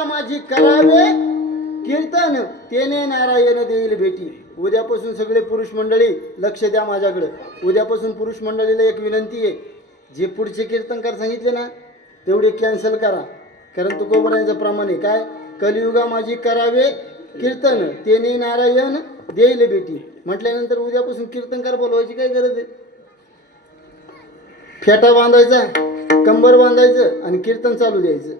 कलियुगा माझी करावे कीर्तन, तेने नारायण देईल भेटी. उद्यापासून सगळे पुरुष मंडळी लक्ष द्या माझ्याकडे. उद्यापासून पुरुष मंडळीला एक विनंती आहे, जे पुढचे कीर्तनकार सांगितले ना तेवढे कॅन्सल करा. कारण तुकोबरायांचं प्रमाण आहे काय, कलियुगा माझी करावे कीर्तन, तेने नारायण देईल भेटी म्हटल्यानंतर उद्यापासून कीर्तनकार बोलवायची काय गरज आहे. फेटा बांधायचा, कंबर बांधायचं आणि कीर्तन चालू द्यायचं.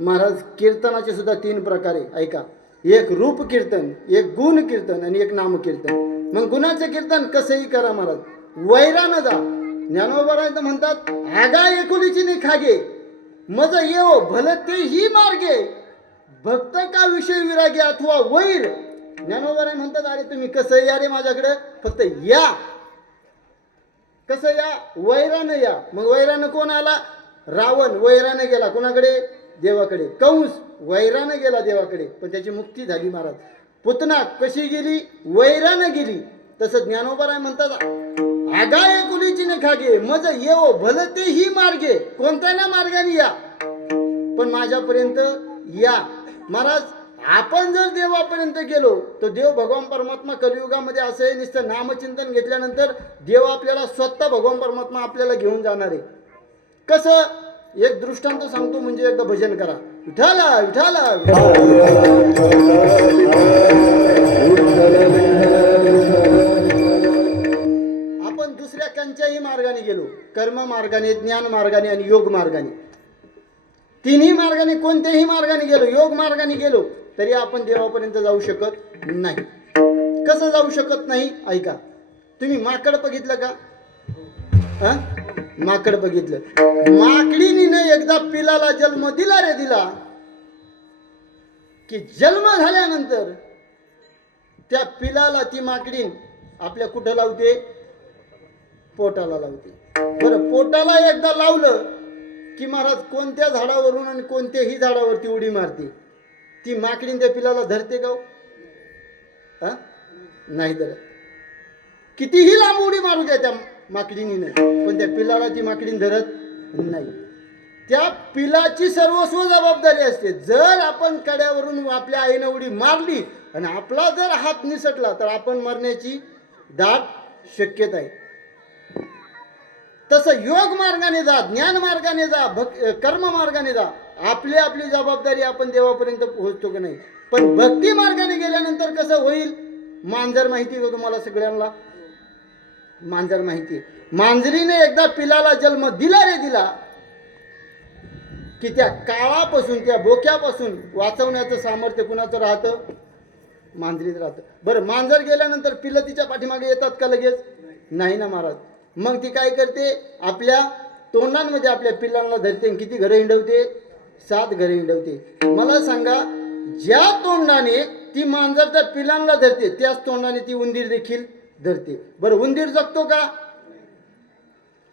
महाराज कीर्तनाचे सुद्धा 3 प्रकार आहे ऐका. एक रूप कीर्तन, एक गुण कीर्तन आणि एक नाम कीर्तन. मग गुणाचे कीर्तन कसंही करा महाराज, वैरानं जा. ज्ञानोबा म्हणतात आगा एकुलीची नाही खागे, मज येव भले ते ही मार्गे, भक्त का विषय विरागे अथवा वैर. ज्ञानोबा म्हणतात अरे तुम्ही कसं या रे माझ्याकडे, फक्त या. कसं या, वैरानं या. मग वैरानं कोण आला, रावण वैरानं गेला कोणाकडे, देवाकडे. कंस वैरानं गेला देवाकडे, पण त्याची मुक्ती झाली महाराज. पुतना कशी गेली, वैरानं गेली. तसं ज्ञानोबा म्हणतात आगाय कुलीची न खागे, मज येव भले ते ही मार्गे, कोणत्या ना मार्गाने या पण माझ्यापर्यंत या. महाराज आपण जर देवापर्यंत गेलो तर देव भगवान परमात्मा कलियुगामध्ये असं आहे, नुसतं नामचिंतन घेतल्यानंतर देव आपल्याला स्वतः भगवान परमात्मा आपल्याला घेऊन जाणार आहे. कसं, एक दृष्टांत सांगतो, म्हणजे एकदा भजन करा, विठाला विठाला आपण दुसऱ्या कोणत्याही मार्गाने गेलो, कर्म मार्गाने, ज्ञान मार्गाने आणि योग मार्गाने, तिन्ही मार्गाने कोणत्याही मार्गाने गेलो, योग मार्गाने गेलो तरी आपण देवापर्यंत जाऊ शकत नाही. कसं जाऊ शकत नाही ऐका. तुम्ही माकड बघितलं का, माकड बघितलं, माकडीने एकदा पिलाला जन्म दिला रे दिला की जन्म झाल्यानंतर त्या पिलाला ती माकडीन आपल्या कुठं लावते, पोटाला लावते. बरं, पोटाला एकदा लावलं की महाराज कोणत्या झाडावरून आणि कोणत्याही झाडावरती उडी मारते. ती माकडीन त्या पिलाला धरते का, नाही धरत. कितीही लांब उडी मारू द्या त्या माकडीने, पण त्या पिलाला ती माकडीन धरत नाही. त्या पिलाची सर्वस्व जबाबदारी असते. जर आपण कड्यावरून आपल्या आईने उडी मारली आणि आपला जर हात निसटला तर आपण मरण्याची दाट शक्यता आहे. तसं योग मार्गाने जा, ज्ञान मार्गाने जा, कर्म मार्गाने जा, आपली आपली जबाबदारी आपण देवापर्यंत पोहोचतो की नाही. पण भक्ती मार्गाने गेल्यानंतर कसं होईल, मांजर माहिती का तुम्हाला सगळ्यांना, मांजर माहिती. मांजरीने एकदा पिलाला जन्म दिला रे दिला की त्या काळापासून, त्या बोक्यापासून वाचवण्याचं सामर्थ्य कुणाचं राहतं, मांजरीत राहतं. बरं, मांजर गेल्यानंतर पिलं तिच्या पाठीमागे येतात का लगेच, नाही ना महाराज. मग ती काय करते, आपल्या तोंडांमध्ये आपल्या पिल्लांना धरते. किती घरं हिंडवते, 7 घरं हिंडवते. मला सांगा, ज्या तोंडाने ती मांजर त्या पिलांना धरते त्याच तोंडाने ती उंदीर देखील धरते. बरं, उंदीर जगतो का,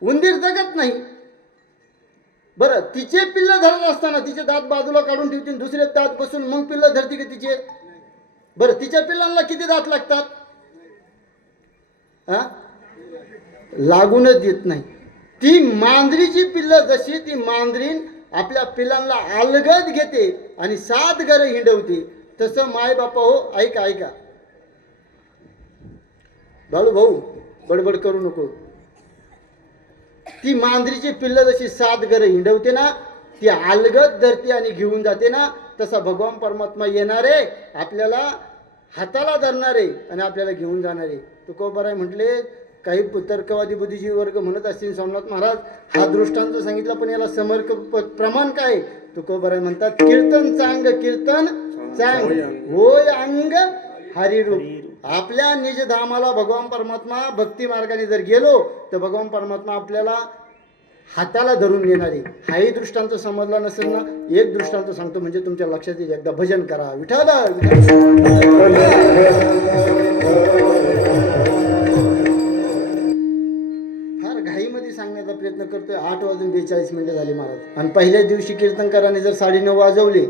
उंदीर जगत नाही. बरं, तिचे पिल्ल धरत असताना तिचे दात बाजूला काढून ठेवतील, दुसरे दात बसून मग पिल्ल धरते की तिचे. बरं, तिच्या पिल्लांना किती दात लागतात, लागूनच देत नाही. ती मांजरीची पिल्ल जशी ती मांजरीन आपल्या पिल्लांना अलगद घेते आणि 7 घरं हिंडवते, तसं माय बापा हो, ऐका ऐका बाळू भाऊ, बडबड करू नको. ती मांजरीची पिल्ल जशी 7 घरं हिंडवते ना, ती अलगद धरते आणि घेऊन जाते ना, तसा भगवान परमात्मा येणारे, आपल्याला हाताला धरणारे आणि आपल्याला घेऊन जाणारे. तुकोबाराय म्हटले, काही तर्कवादी बुद्धिजीवी वर्ग म्हणत असतील सोमनाथ महाराज हा दृष्टांत सांगितला, पण याला समर्क प्रमाण काय. तुकोबाराय म्हणतात, कीर्तन चांग कीर्तन चांग होय अंग हरिरूप. आपल्या निजधामाला भगवान परमात्मा भक्ती मार्गाने जर गेलो तर भगवान परमात्मा आपल्याला हाताला धरून घेणारे. हाही दृष्टांत समजला नसेल ना, एक दृष्टांत सांगतो म्हणजे तुमच्या लक्षात येईल. एकदा भजन करा, विठाला. फार घाईमध्ये सांगण्याचा प्रयत्न करतोय. 8:42 झाले महाराज, आणि पहिल्या दिवशी कीर्तनकाराने जर 9:30 वाजवले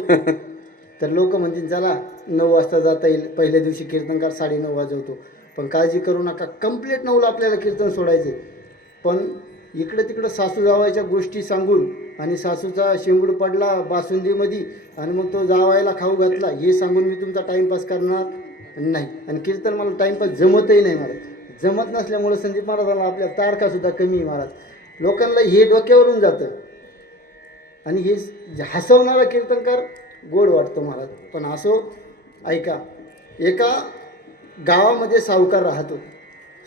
तर लोक म्हणतील चला 9 वाजता जाता येईल. पहिल्या दिवशी कीर्तनकार 9:30 वाजवतो, पण काळजी करू नका, कंप्लीट 9ला आपल्याला कीर्तन सोडायचे. पण इकडे तिकडे सासू जावायच्या गोष्टी सांगून आणि सासूचा शेंबूड पडला बासुंदीमध्ये आणि मग तो जावायला खाऊ घातला हे सांगून मी तुमचा टाईमपास करणार नाही. आणि कीर्तन मला टाईमपास जमतही नाही महाराज. जमत नसल्यामुळे संदीप महाराजांना आपल्या तारखासुद्धा कमी आहे महाराज. लोकांना हे डोक्यावरून जातं आणि हे हसवणारा कीर्तनकार गोड वाटतो महाराज. पण असो, ऐका, एका गावामध्ये सावकार राहत होता.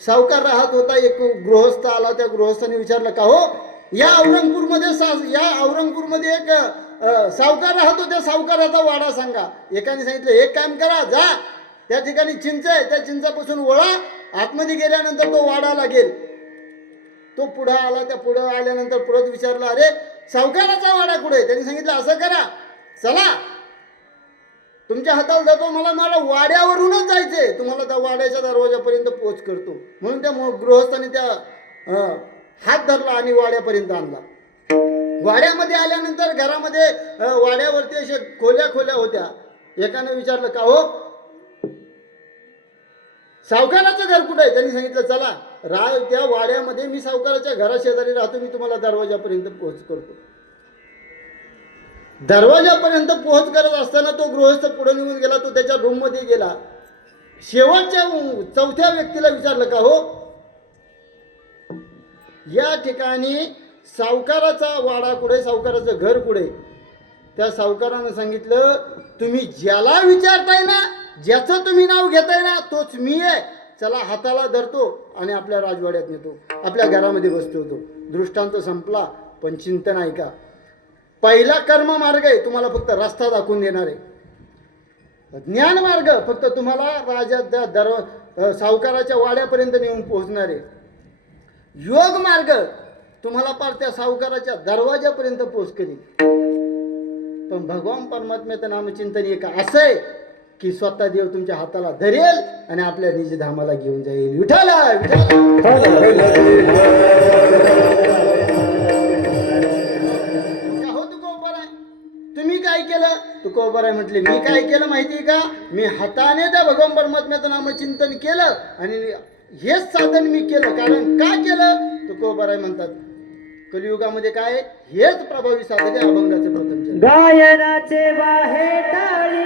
सावकार राहत होता. एक गृहस्थ आला. त्या गृहस्थाने विचारलं, का हो, या औरंगपूरमध्ये एक सावकार राहतो, त्या सावकाराचा वाडा सांगा. एकाने सांगितलं, एक काम करा, जा त्या ठिकाणी चिंच आहे, त्या चिंचापासून वळा, आतमध्ये गेल्यानंतर तो वाडा लागेल. तो पुढं आला. त्या पुढं आल्यानंतर परत विचारला, अरे सावकाराचा वाडा कुठे आहे? त्यांनी सांगितलं, असं करा, चला तुमच्या हाताला जातो, मला वाड्यावरूनच जायचंय, तुम्हाला त्या वाड्याच्या दरवाजापर्यंत पोच करतो. म्हणून त्या गृहस्थाने त्या हात धरला आणि वाड्यापर्यंत आणला. वाड्यामध्ये आल्यानंतर घरामध्ये वाड्यावरती अशा खोल्या होत्या. एकाने विचारलं, का हो, सावकाराचं घर कुठं आहे? त्यांनी सांगितलं, चला त्या वाड्यामध्ये मी सावकाराच्या घराशेजारी राहतो, मी तुम्हाला दरवाजापर्यंत पोहोच करतो. दरवाजापर्यंत पोहोच करत असताना तो गृहस्थ पुढे निघून गेला. तो त्याच्या रूममध्ये गेला. शेवटच्या चौथ्या व्यक्तीला विचारलं, का हो, या ठिकाणी सावकाराचा वाडा कुठे, सावकाराचं घर कुठे? त्या सावकारानं सांगितलं, तुम्ही ज्याला विचारताय ना, ज्याचं तुम्ही नाव घेताय ना, तोच मी आहे. चला हाताला धरतो आणि आपल्या राजवाड्यात नेतो, आपल्या घरामध्ये बसतो. दृष्टांत संपला. पण चिंतन ऐका, पहिला कर्म मार्ग आहे, तुम्हाला फक्त रस्ता दाखवून देणार आहे. ज्ञान मार्ग फक्त तुम्हाला सावकाराच्या वाड्यापर्यंत नेऊन पोहोचणार आहे. योग मार्ग तुम्हाला पार त्या सावकाराच्या दरवाजापर्यंत पोहोच करेल. पण भगवान परमात्म्याचं नामचिंतन एक असं आहे की स्वतः देव तुमच्या हाताला धरेल आणि आपल्या निजधामाला घेऊन जाईल. विठ्ठल तुम्ही काय केलं? तुकोबर आहे म्हटले, मी काय केलं माहिती आहे का? मी हाताने त्या भगवान परमात्म्याचं नामचिंतन केलं आणि हेच साधन मी केलं. कारण का केलं? तुकोबर आहे म्हणतात, कलियुगामध्ये काय हेच प्रभावी साधन आहे अभंगाचे प्रथम. गायनाचे बाहे टाळी,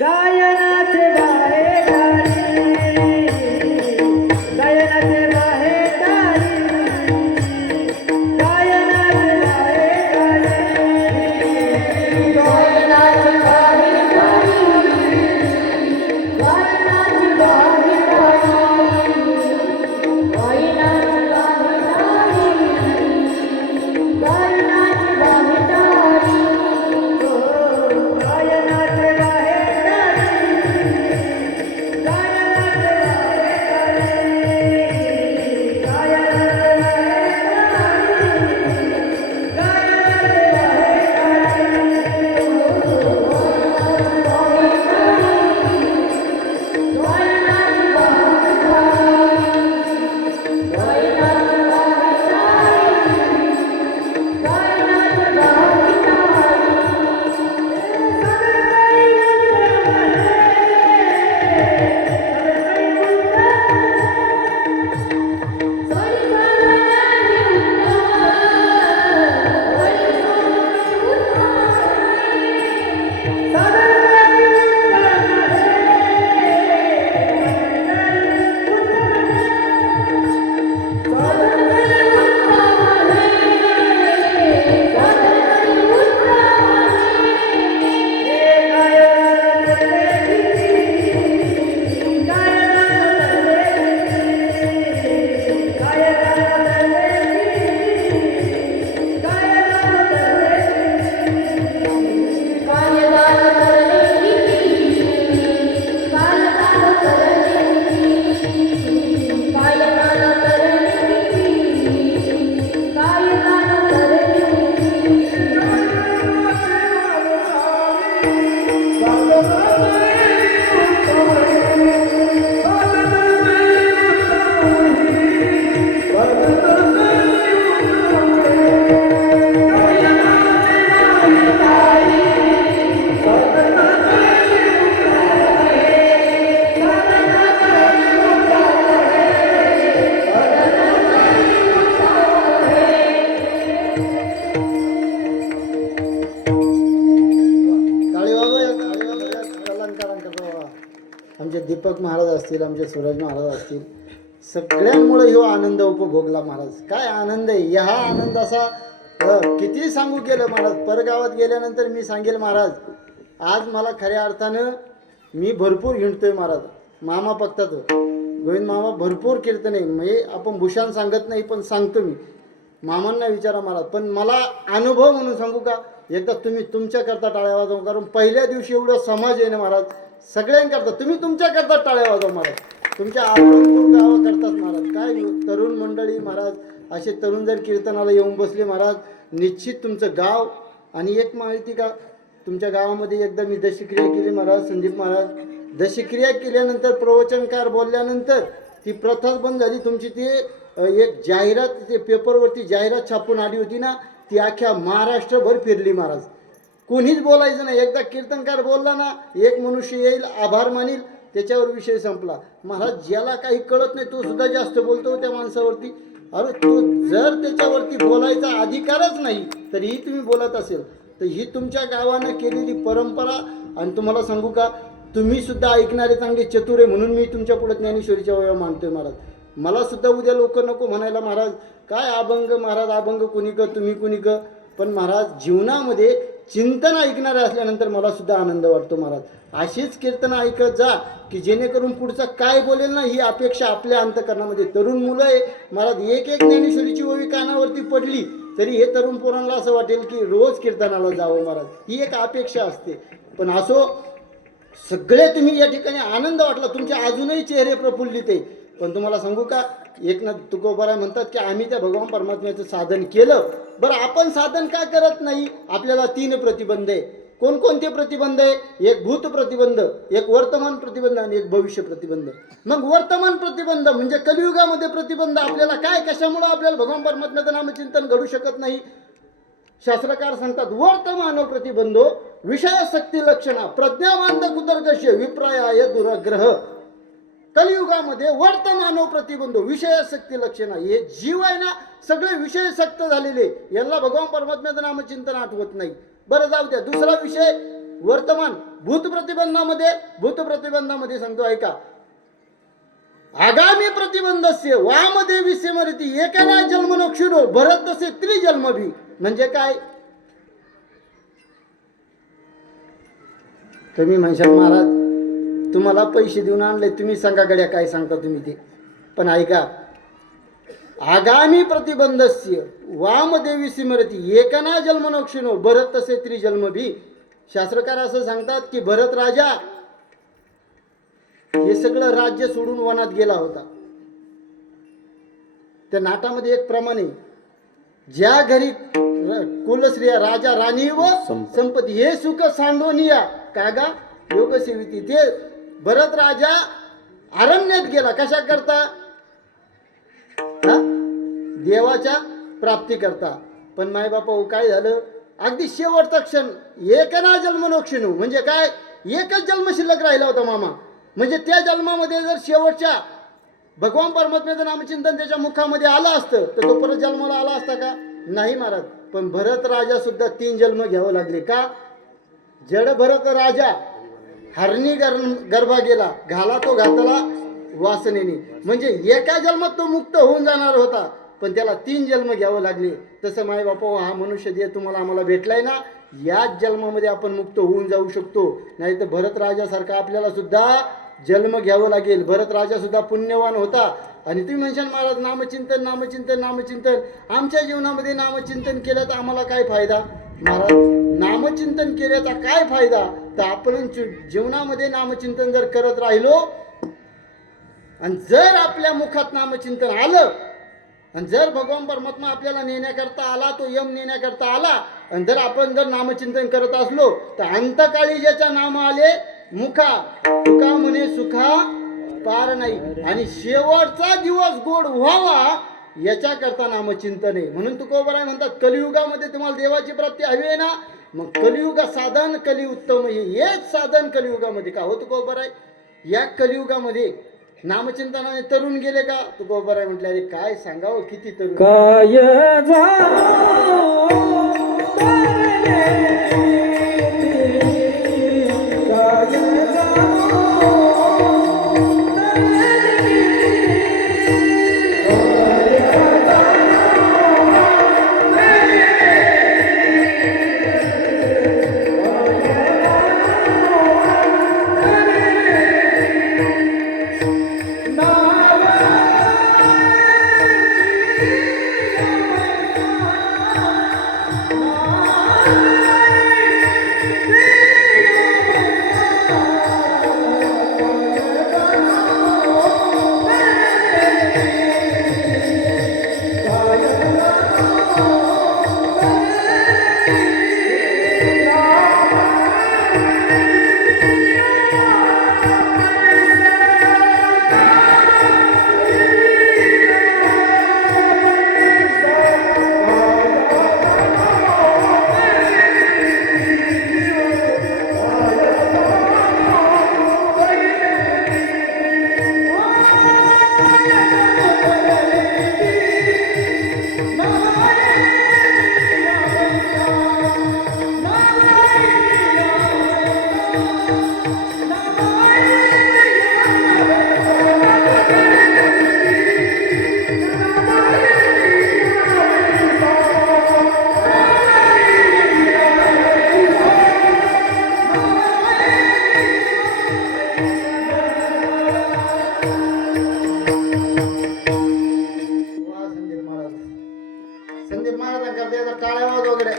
गायनाचे बाहे टाळी, गायनाचे बाहे टाळी, गायनाचे बाहे टाळी, गायनाचे बाहे टाळी, गायनाचे बाहे दीपक महाराज असतील, आमचे सूरज महाराज असतील, सगळ्यांमुळे ह्यो आनंद उपभोगला महाराज. काय आनंद आहे ह्या आनंद असा किती सांगू केलं महाराज. परगावात गेल्यानंतर मी सांगेल महाराज, आज मला खऱ्या अर्थानं मी भरपूर हिंडतोय महाराज. मामा बघतात गोविंद मामा भरपूर कीर्तन आहे, म्हणजे आपण भूषण सांगत नाही पण सांगतो मी. मामांना विचारा महाराज, पण मला अनुभव म्हणून सांगू का, एकदा तुम्ही तुमच्याकरता टाळ्या वाजवा, कारण पहिल्या दिवशी एवढं समाज आहे ना महाराज, सगळ्यांकरता तुम्ही तुमच्याकरता टाळ्या वाजवा महाराज. तुमच्या आठवणपूर गावा करतात महाराज. काय तरुण मंडळी महाराज, असे तरुण जर कीर्तनाला येऊन बसले महाराज, निश्चित तुमचं गाव. आणि एक माहिती का, तुमच्या गावामध्ये एकदा मी दशक्रिया केली महाराज, संदीप महाराज. दशक्रिया केल्यानंतर प्रवचनकार बोलल्यानंतर ती प्रथाच बंद झाली. तुमची ती एक जाहिरात, ते पेपरवरती जाहिरात छापून आली होती ना, ती अख्ख्या महाराष्ट्रभर फिरली महाराज. कोणीच बोलायचं नाही. एकदा कीर्तनकार बोलला ना, एक मनुष्य येईल, आभार मानील, त्याच्यावर विषय संपला महाराज. ज्याला काही कळत नाही तो सुद्धा जास्त बोलतो त्या माणसावरती. अरे तो जर त्याच्यावरती बोलायचा अधिकारच नाही तरीही तुम्ही बोलत असेल तर ही तुमच्या गावानं केलेली परंपरा. आणि तुम्हाला सांगू का, तुम्ही सुद्धा ऐकणारे चांगले चतुर आहे म्हणून मी तुमच्या पुढे ज्ञानेश्वरीच्या वया मानतोय महाराज. मला सुद्धा उद्या लोक नको म्हणायला महाराज, काय अभंग महाराज, अभंग कुणी ग, तुम्ही कुणी ग. पण महाराज जीवनामध्ये चिंतन ऐकणारे असल्यानंतर मला सुद्धा आनंद वाटतो महाराज. अशीच कीर्तन ऐकत जा की जेणेकरून पुढचं काय बोलेल ना ही अपेक्षा आपल्या अंतकरणामध्ये. तरुण मुलं आहे महाराज, एक एक ज्ञानेश्वरीची ओवी कानावरती पडली तरी हे तरुण पोरांना असं वाटेल की रोज कीर्तनाला जावं महाराज, ही एक अपेक्षा असते. पण असो, सगळे तुम्ही या ठिकाणी आनंद वाटला, तुमचे अजूनही चेहरे प्रफुल्लित आहे. पण तुम्हाला सांगू का, एकनाथ तुकोबाराय म्हणतात की आम्ही त्या भगवान परमात्म्याचं साधन केलं. बरं, आपण साधन का करत नाही. आपल्याला 3 प्रतिबंध आहे. कोणकोणते प्रतिबंध आहे. एक भूत प्रतिबंध, एक वर्तमान प्रतिबंध आणि एक भविष्य प्रतिबंध. मग वर्तमान प्रतिबंध म्हणजे कलियुगामध्ये प्रतिबंध. आपल्याला काय, कशामुळे आपल्याला भगवान परमात्म्याचं नामचिंतन घडू शकत नाही. शास्त्रकार सांगतात, वर्तमान प्रतिबंधो विषयासक्ती लक्षणा प्रज्ञावांध कुतर्कश्य विप्रायाय दुराग्रह. कलियुगामध्ये वर्तमान प्रतिबंधो विषयासक्ती लक्षणा. हे जीव आहे ना, सगळे विषयसक्त झालेले, यांना भगवान परमात्म्याचं नामचिंतन आठवत नाही. बरं, जाऊ द्या. दुसरा विषय वर्तमान. भूत प्रतिबंधामध्ये सांगतो ऐका, आगामी प्रतिबंधस्य वामदेवी सेमरिती एकाना जन्मनोक्षुरो भरत तसे त्रिजन्म भी. म्हणजे काय, तुम्ही म्हणशाल महाराज तुम्हाला पैसे देऊन आणले, तुम्ही सांगा गड्या काय सांगता तुम्ही ते. पण ऐका, आगामी प्रतिबंधस्य वामदेवी स्मरती एकना जन्मनोक्षिनो भरत तसे त्रिजन्म भी. शास्त्रकार असं सांगतात की भरत राजा हे सगळं राज्य सोडून वनात गेला होता. त्या नाटामध्ये एक प्रमाण आहे, ज्या घरी कुलश्रिया राजा राणी व संपत्ती हे सुख सांडोनिया कागा योग सेविती. ते भरत राजा अरण्यात गेला कशा करता, देवाच्या प्राप्ती करता. पण माय बापा काय झालं, अगदी शेवटचा क्षण एकना जन्मनोक्षिणू म्हणजे काय, एकच जन्म शिल्लक राहिला होता मामा. म्हणजे त्या जन्मामध्ये जर शेवटच्या भगवान परमात्म्याचं नामचिंतन त्याच्या मुखामध्ये आलं असतं तर तो परत जन्माला आला असता का, नाही महाराज. पण भरत राजा सुद्धा 3 जन्म घ्यावं लागले. का, जड भरत राजा हरणी गर्भा गेला, घाला तो घातला वासनेने. म्हणजे एका जन्मात तो मुक्त होऊन जाणार होता, पण त्याला 3 जन्म घ्यावं लागले. तसं माय बापा, हा मनुष्य जे तुम्हाला आम्हाला भेटलाय ना, याच जन्मामध्ये आपण मुक्त होऊन जाऊ शकतो. नाही तर भरत राजासारखा आपल्याला सुद्धा जन्म घ्यावं लागेल. भरत राजा सुद्धा पुण्यवान होता. आणि तुम्ही म्हणशाल महाराज नामचिंतन नामचिंतन नामचिंतन, आमच्या जीवनामध्ये नामचिंतन केलं तर आम्हाला काय फायदा. महाराज, नामचिंतन केल्याचा काय फायदा, तर आपण जीवनामध्ये नामचिंतन जर करत राहिलो आणि जर आपल्या मुखात नामचिंतन आलं आणि जर भगवान परमात्मा आपल्याला नेण्याकरता आला, तो यम नेण्याकरता आला, आणि जर आपण जर नामचिंतन करत असलो तर अंतकाळी ज्याच्या नाम आले मुखा तुका म्हणे सुखा पार नाही. आणि शेवटचा दिवस गोड व्हावा याच्याकरता नामचिंतन आहे. म्हणून तुकोबाराय म्हणतात, कलियुगामध्ये तुम्हाला देवाची प्राप्ती हवी आहे ना, मग कलियुगा साधन कली उत्तम, हेच साधन कलियुगामध्ये. का हो तुकोबाराय, या कलियुगामध्ये नामचिंतनाने तरुण गेले का. तुकोबाराय म्हटले, अरे काय सांगावं, किती तरुण काय टाळ्या टाळ्या आवाज वगैरे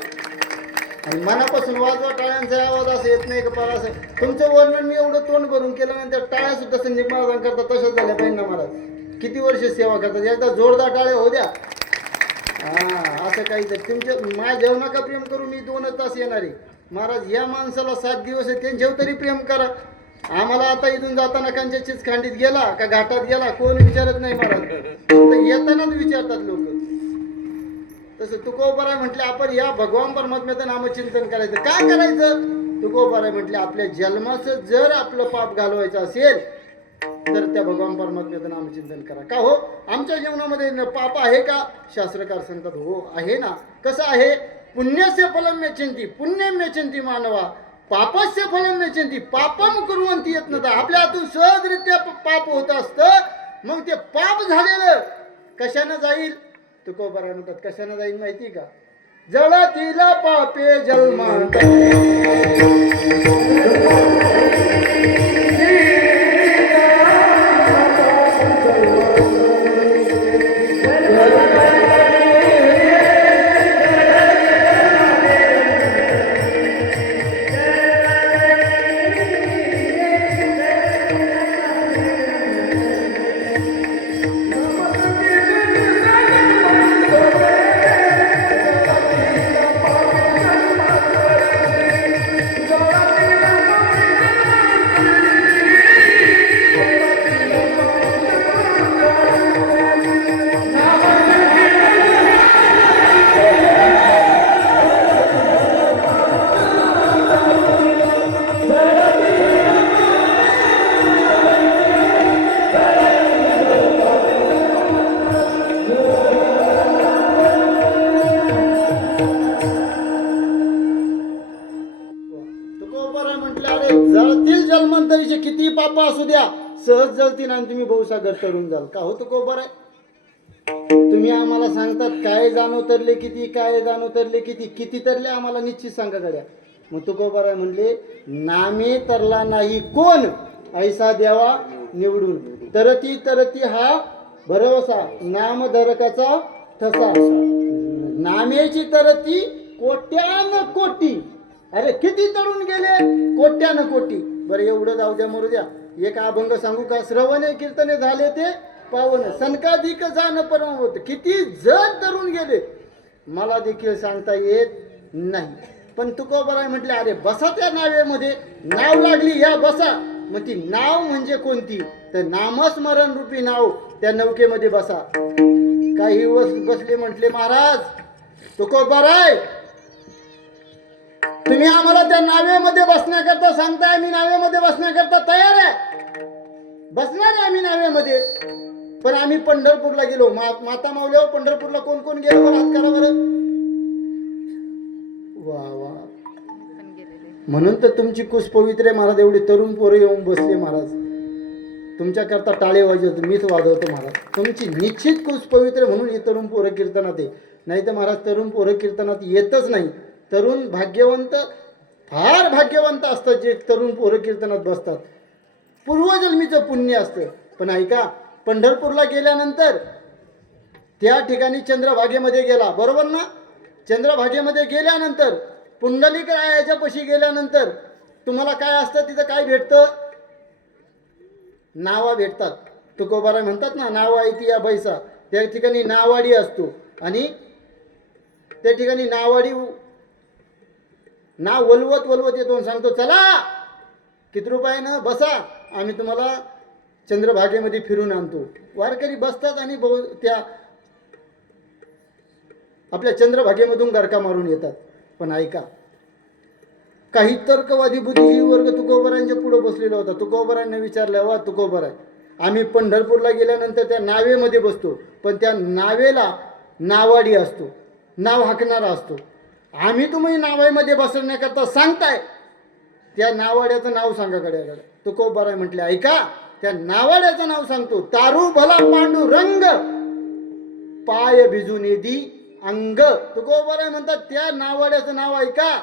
आणि मनापासून वाजवा टाळ्यांचा आवाज असं येत नाही का फार असं तुमचं वर्णन मी एवढं तोंड भरून केलं आणि त्या टाळ्या सुद्धा संदीप महाराजां करता तशाच झाल्या पाहिजे ना महाराज किती वर्ष सेवा करतात एकदा जोरदार टाळ्या होऊ द्या हा असं काही तर तुमच्या माझ्या जेवणाका प्रेम करू मी 2 तास येणार आहे महाराज या माणसाला 7 दिवस आहे त्यांच्यावर तरी प्रेम करा आम्हाला आता इथून जाताना कंच्याचीच खांडीत गेला का घाटात गेला कोण विचारत नाही महाराज तर येतानाच विचारतात लोक तसं तुकोबाराय म्हटले आपण या भगवान परमात्म्याचं नामचिंतन करायचं काय करायचं तुकोबाराय म्हटले आपल्या जन्माचं जर आपलं पाप घालवायचं असेल तर त्या भगवान परमात्म्याचं नामचिंतन करा का हो आमच्या जीवनामध्ये पाप आहे का शास्त्रकार सांगतात हो आहे ना कसं आहे पुण्यस्य फलम मेचंती पुण्यम मेचंती मानवा पापस्य फलम मेचंती पापम कुर्वंती येत नव्हता आपल्या हातून सहजरित्या पाप होत असतं मग ते पाप झालेलं कशानं जाईल तुकोबाराय म्हणतात कशानं जाईल माहिती का जळतील पापे जन्मात जळतील जन्मांतरीचे किती पाप असू द्या सहज जळतील आणि तुम्ही बहुसागर तरुण जाल का हो तुकोबाराय तुम्ही आम्हाला सांगतात काय जाणव तरले किती काय जाणव तरले किती किती तरले आम्हाला निश्चित सांगा गड्या मग तुकोबाराय म्हणले नामे तरला नाही कोण ऐसा द्यावा निवडून तरती तरती हा भरवसा नामधरकाचा ठसा नामेची तरती कोट्यान कोटी अरे किती तरुण गेले कोट्यानं कोटी बरं एवढं जाऊ द्या मरू द्या एक अभंग सांगू का श्रवणे कीर्तने झाले ते पावन सनकाधिक जाण परम होत किती जण तरुण गेले मला देखील सांगता येत नाही पण तुकोबाराय म्हटले अरे बसा त्या नावेमध्ये नाव लागली या बसा मग ती नाव म्हणजे कोणती तर नामस्मरण रूपी नाव त्या नौकेमध्ये बसा काही बसले म्हटले महाराज तुकोबाराय तुम्ही आम्हाला त्या नावेमध्ये बसण्याकरता सांगताय मी नावेमध्ये बसण्याकरता तयार आहे बसणार आहे आम्ही नावेमध्ये पण आम्ही पंढरपूरला गेलो माता माऊलीवर पंढरपूरला कोण कोण गेलो बरं हात करा बरं वा वा म्हणून तर तुमची कुस पवित्र महाराज एवढी तरुण पोरं येऊन बसले महाराज तुमच्याकरता टाळे वाजवतो मीच वाजवतो महाराज तुमची निश्चित कुस पवित्र म्हणून ही तरुण पोरं कीर्तनात आहे नाही तर महाराज तरुण पोरं कीर्तनात येतच नाही तरुण भाग्यवंत फार भाग्यवंत असतात जे तरुण पोरं कीर्तनात बसतात पूर्वजन्मीचं पुण्य असतं पण ऐका पंढरपूरला गेल्यानंतर त्या ठिकाणी चंद्रभागेमध्ये गेला बरोबर ना चंद्रभागेमध्ये गेल्यानंतर पुंडलिक रायाच्या पशी गेल्यानंतर तुम्हाला काय असतं तिथं काय भेटतं नावा भेटतात तुकोबाराय म्हणतात ना नाव आहे ती या बैसा त्या ठिकाणी नावाडी असतो आणि त्या ठिकाणी नावाडी नाव वलवत वलवत येतो आणि सांगतो चला किती रुपयानं बसा आम्ही तुम्हाला चंद्रभागेमध्ये फिरून आणतो वारकरी बसतात आणि त्या आपल्या चंद्रभागेमधून गरका मारून येतात पण ऐका काही तर्कवादी बुद्धिजीवी वर्ग तुकोबारांच्या पुढे बसलेला होता तुकोबारांना विचारलं वा तुकोबाराय आम्ही पंढरपूरला गेल्यानंतर त्या नावेमध्ये बसतो पण त्या नावेला नावाडी असतो नाव हाकणारा असतो आम्ही तुम्ही नावामध्ये बसवण्याकरता सांगताय त्या नावाड्याचं नाव सांगा गड्याकडे तुकोबाराय म्हटले ऐका त्या नावाड्याचं नाव सांगतो तारू भला पांडू रंग पाय भिजून येदी अंग तुकोबाराय म्हणतात त्या नावाड्याचं नाव ऐका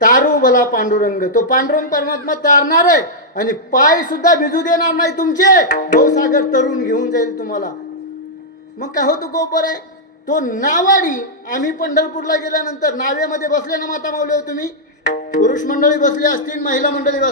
तारू भला पांडुरंग तो पांडुरंग परमात्मा तारणार आहे आणि पाय सुद्धा भिजू देणार नाही तुमचे भवसागर तरुण घेऊन जाईल तुम्हाला मग काय हो तुकोबाराय तो नावाडी आम्ही पंढरपूरला गेल्यानंतर नावेमध्ये बसले ना माता माऊली, तुम्ही पुरुष मंडळी बसली असतील, महिला मंडळी बसली